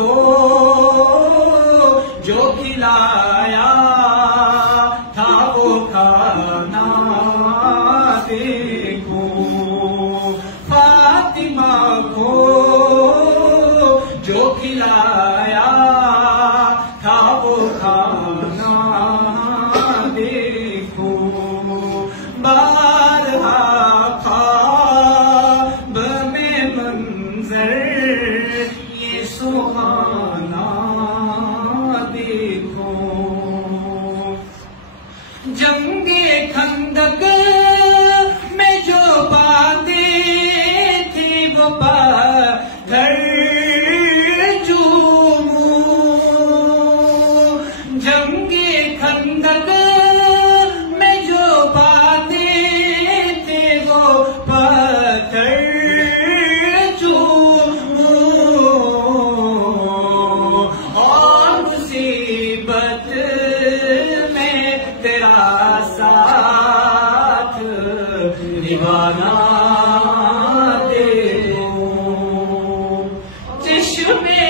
को जो खिलाया था वो खाना देखो, फातिमा को जो खिलाया था वो खाना देखो, बारहा ख्वाब में मंजर ये सुहाना देखो। जंगे खंदक में जो बातें थी वो पत्थर चूमूं, जंगे खंदक में जो बातें थे वो पत्थर चूमूं, और मुसीबत में तेरा साथ निभाना दे दो। चश्मे